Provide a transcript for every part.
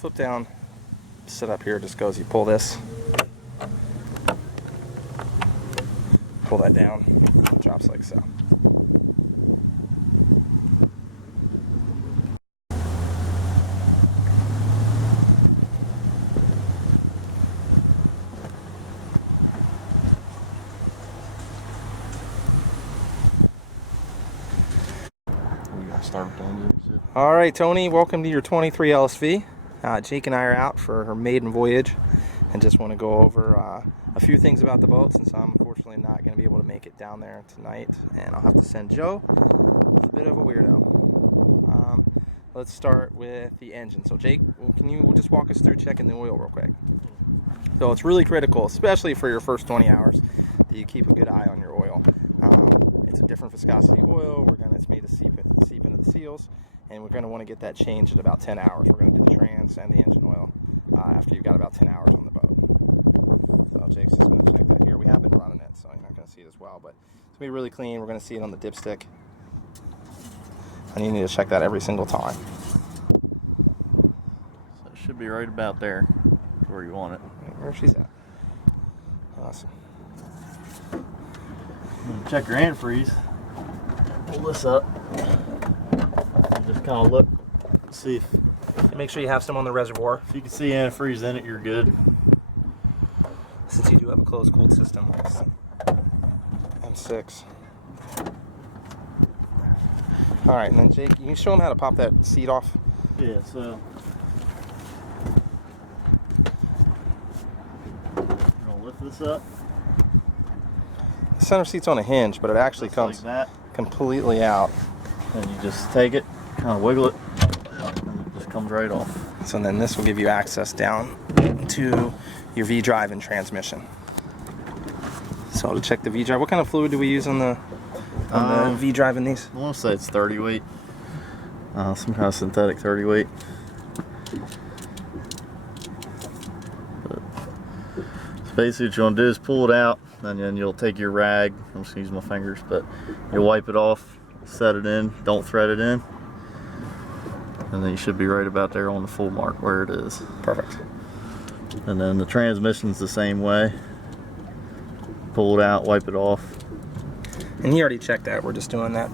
flip down setup here just goes, you pull this, pull that down, it drops like so. All right, Tony, welcome to your 23 LSV. Jake and I are out for her maiden voyage and just want to go over a few things about the boat, since I'm unfortunately not going to be able to make it down there tonight, and I'll have to send Joe. He's a bit of a weirdo. Let's start with the engine. So Jake, can you just walk us through checking the oil real quick? So it's really critical, especially for your first 20 hours, that you keep a good eye on your oil. It's a different viscosity oil. It's made to seep into the seals, and we're going to want to get that changed in about 10 hours. We're going to do the trans and the engine oil after you've got about 10 hours on the boat. So Jake's just going to check that here. We have been running it, so you're not going to see it as well, but it's going to be really clean. We're going to see it on the dipstick, and you need to check that every single time. So it should be right about there where you want it. Where she's at. Awesome. Check your antifreeze. Pull this up. Just kind of look, see if, Make sure you have some on the reservoir. if you can see antifreeze in it, you're good. Since you do have a closed cooled system. M6. Alright, and then Jake, you can show them how to pop that seat off. Yeah, so I'll lift this up. The center seat's on a hinge, but it actually Just comes like that. completely out. And you just take it, kind of wiggle it, and it just comes right off. So then this will give you access down to your V-drive and transmission. So to check the V-drive, what kind of fluid do we use on the V-drive in these? I want to say it's 30 weight. Some kind of synthetic 30 weight. So basically what you want to do is pull it out, and then you'll take your rag, I'm just going to use my fingers, but you'll wipe it off, set it in, don't thread it in, and then you should be right about there on the full mark where it is. Perfect. And then the transmission's the same way. Pull it out, wipe it off. And he already checked that. We're just doing that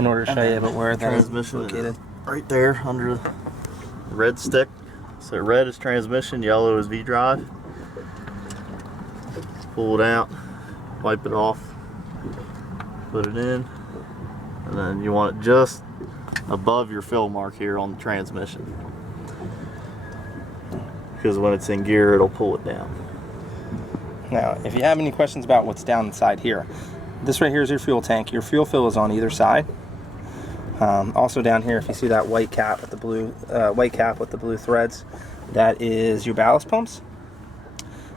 in order to show you where that is located. Right there under the red stick. So red is transmission, yellow is V-drive. Pull it out, wipe it off, put it in, and then you want it just above your fill mark here on the transmission. Because when it's in gear, it'll pull it down. Now, if you have any questions about what's down inside here, this right here is your fuel tank. Your fuel fill is on either side. Also down here, if you see that white cap with the blue threads, that is your ballast pumps.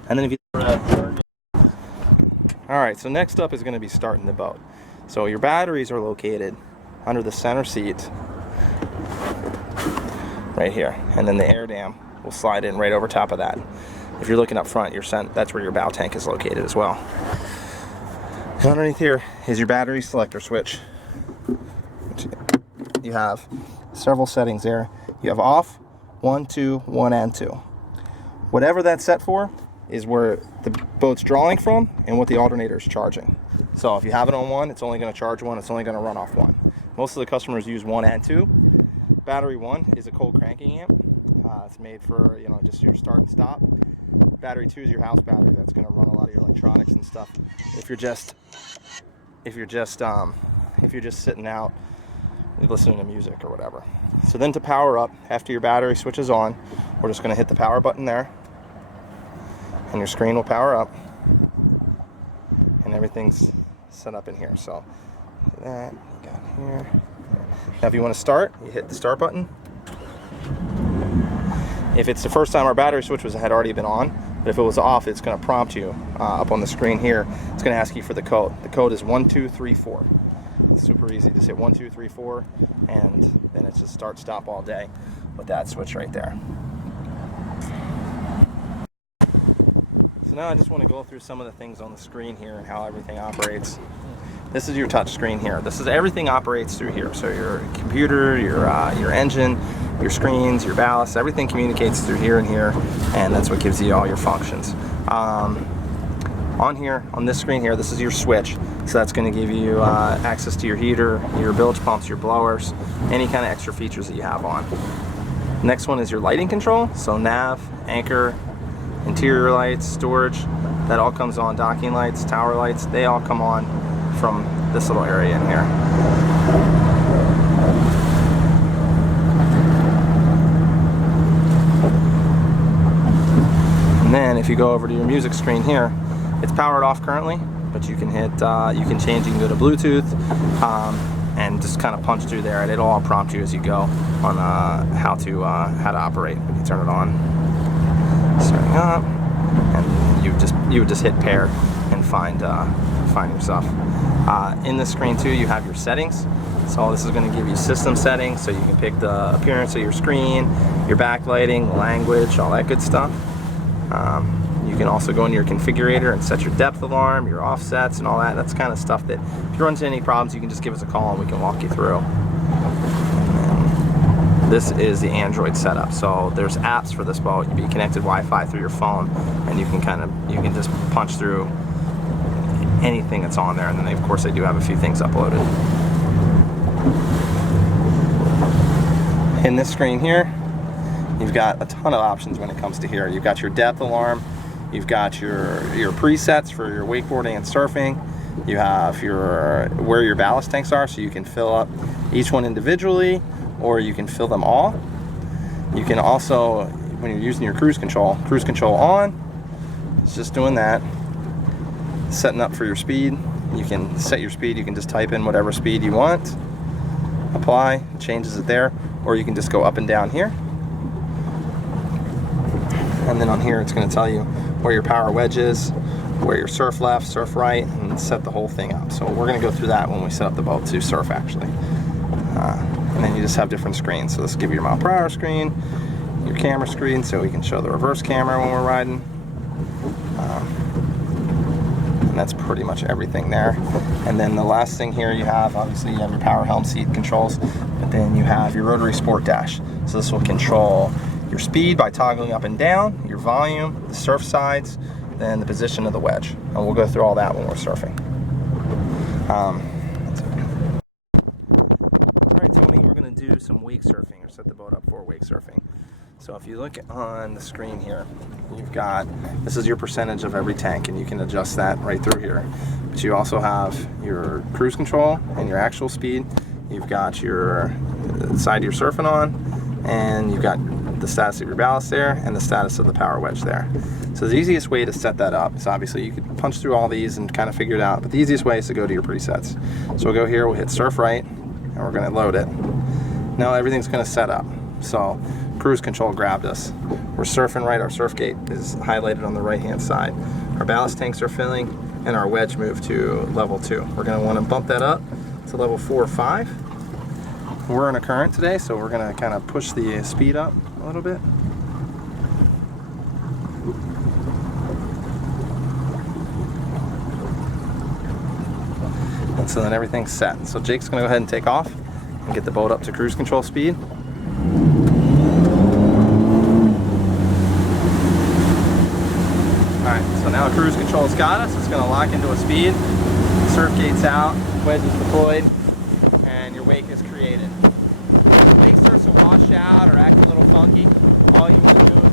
And then if you all right, so next up is going to be starting the boat. So your batteries are located under the center seat right here, and then the air dam will slide in right over top of that. If you're looking up front, that's where your bow tank is located as well. So underneath here is your battery selector switch. You have several settings there. You have off, 1, 2, 1, and 2. Whatever that's set for is where the boat's drawing from and what the alternator is charging. So if you have it on 1, it's only going to charge 1, it's only going to run off 1. Most of the customers use 1 and 2. Battery 1 is a cold cranking amp. It's made for just your start and stop. Battery 2 is your house battery that's going to run a lot of your electronics and stuff. If you're just sitting out listening to music or whatever. So then to power up, after your battery switches on, we're just going to hit the power button there, and your screen will power up, and everything's set up in here. So that you got here. Now if you want to start, you hit the start button. If it's the first time, our battery switch had already been on, but if it was off, it's going to prompt you up on the screen here. It's going to ask you for the code. The code is 1234. It's super easy. Just hit 1234, and then it's just start stop all day with that switch right there. So now I just want to go through some of the things on the screen here and how everything operates. This is your touch screen here. This is everything operates through here. So your computer, your engine, your screens, your ballast, everything communicates through here and here, and that's what gives you all your functions. On here, on this screen here, this is your switch, so that's going to give you access to your heater, your bilge pumps, your blowers, any kind of extra features that you have on. Next one is your lighting control, so nav, anchor, interior lights, storage, that all comes on. Docking lights, tower lights, they all come on from this little area in here. And then if you go over to your music screen here, it's powered off currently, but you can hit, you can change, you can go to Bluetooth, and just kind of punch through there, and it'll all prompt you as you go on how to operate when you turn it on. Starting up, and you would just hit pair and find yourself. In this screen too, you have your settings. So this is going to give you system settings, so you can pick the appearance of your screen, your backlighting, language, all that good stuff. You can also go into your configurator and set your depth alarm, your offsets, and all that. That's kind of stuff that if you run into any problems, you can just give us a call and we can walk you through. And this is the Android setup. So there's apps for this boat. You'll be connected Wi-Fi through your phone, and you can just punch through anything that's on there. And then of course they do have a few things uploaded. In this screen here, you've got a ton of options when it comes to here. You've got your depth alarm, you've got your presets for your wakeboarding and surfing, you have where your ballast tanks are, so you can fill up each one individually, or you can fill them all. You can also, when you're using your cruise control on, it's just doing that. Setting up for your speed, you can set your speed, you can just type in whatever speed you want, apply, changes it there, or you can just go up and down here. And then on here it's going to tell you where your power wedge is, where your surf left, surf right, and set the whole thing up. So we're going to go through that when we set up the boat to surf actually. And then you just have different screens. So this will give you your mile per hour screen, your camera screen, so we can show the reverse camera when we're riding. And that's pretty much everything there. And then the last thing here you have, obviously you have your power helm seat controls, but then you have your rotary sport dash. So this will control your speed by toggling up and down, your volume, the surf sides, then the position of the wedge. And we'll go through all that when we're surfing. Alright, so I think we're going to do some wake surfing, or set the boat up for wake surfing. So if you look on the screen here, you've got, this is your percentage of every tank, and you can adjust that right through here. But you also have your cruise control and your actual speed. You've got your side you're surfing on, and you've got the status of your ballast there and the status of the power wedge there. So the easiest way to set that up is, obviously you could punch through all these and kind of figure it out, but the easiest way is to go to your presets. So we'll go here, we'll hit surf right, and we're going to load it. Now everything's going to set up. So cruise control grabbed us. We're surfing right, our surf gate is highlighted on the right hand side. Our ballast tanks are filling, and our wedge moved to level 2. We're going to want to bump that up to level 4 or 5. We're in a current today, so we're going to kind of push the speed up a little bit. And so then everything's set. So Jake's going to go ahead and take off and get the boat up to cruise control speed. Alright, so now cruise control's got us. It's going to lock into a speed. Surf gate's out, wedge is deployed, and your wake is created. If the wake starts to wash out or act a little funky, all you want to do is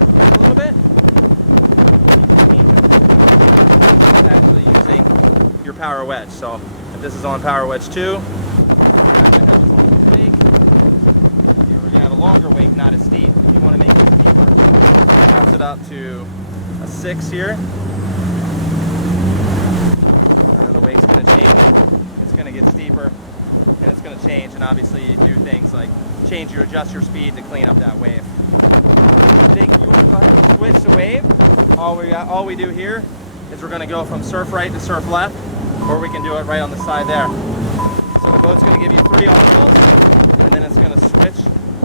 a little bit. It's actually using your power wedge. So if this is on power wedge 2, we're going to have a longer wake, not as steep. You want to make it steep. Push it up to a 6 here. Adjust your speed to clean up that wave. Switch to wave. All we do here is we're going to go from surf right to surf left, or we can do it right on the side there. So the boat's going to give you 3 wheels, and then it's going to switch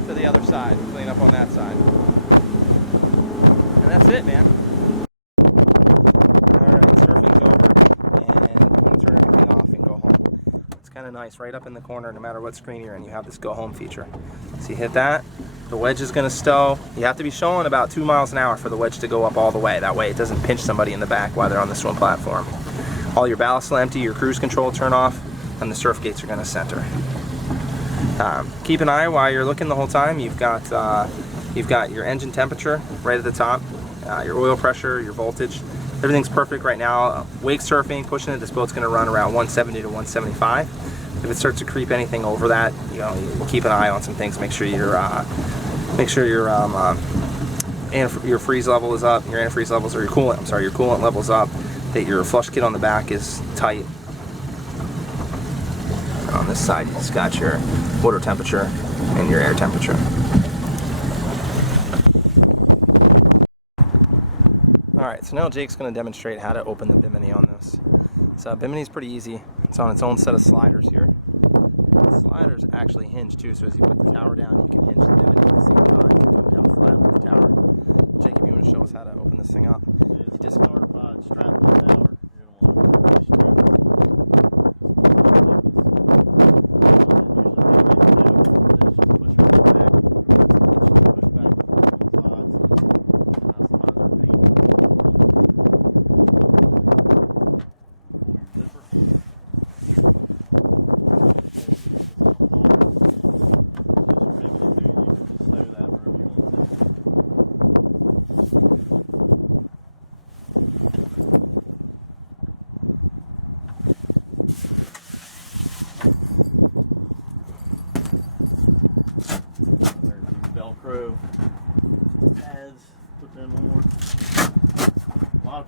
to the other side, clean up on that side. And that's it, man. It's kind of nice. device right up in the corner, no matter what screen you're in. You have this go home feature. So you hit that, the wedge is going to stow. You have to be showing about 2 miles an hour for the wedge to go up all the way. That way it doesn't pinch somebody in the back while they're on the swim platform. All your ballast will empty, your cruise control will turn off, and the surf gates are going to center. Keep an eye while you're looking the whole time. You've got your engine temperature right at the top, your oil pressure, your voltage. Everything's perfect right now. Wake surfing, pushing it, this boat's going to run around 170 to 175. If it starts to creep anything over that, you keep an eye on some things. Make sure your freeze level is up, your antifreeze levels, or your coolant level's up, that your flush kit on the back is tight. On this side, you just got your water temperature and your air temperature. Alright, so now Jake's going to demonstrate how to open the bimini on this. So bimini is pretty easy. It's on its own set of sliders here. The sliders actually hinge too, so as you put the tower down, you can hinge the bimini at the same time to go down flat with the tower. Jake, if you want to show us how to open this thing up. You just go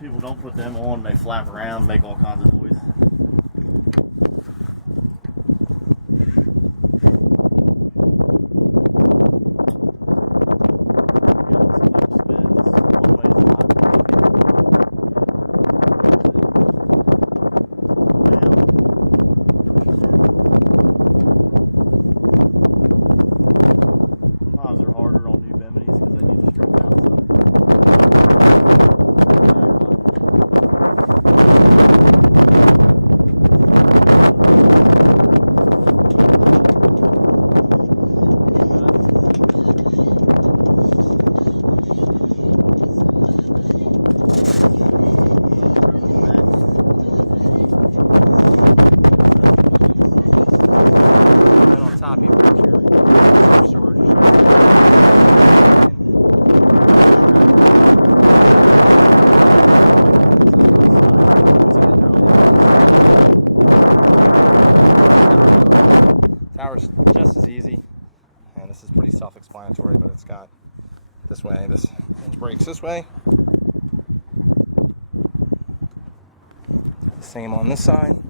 people don't put them on, they flap around, make all kinds of noise. This way. Same on this side.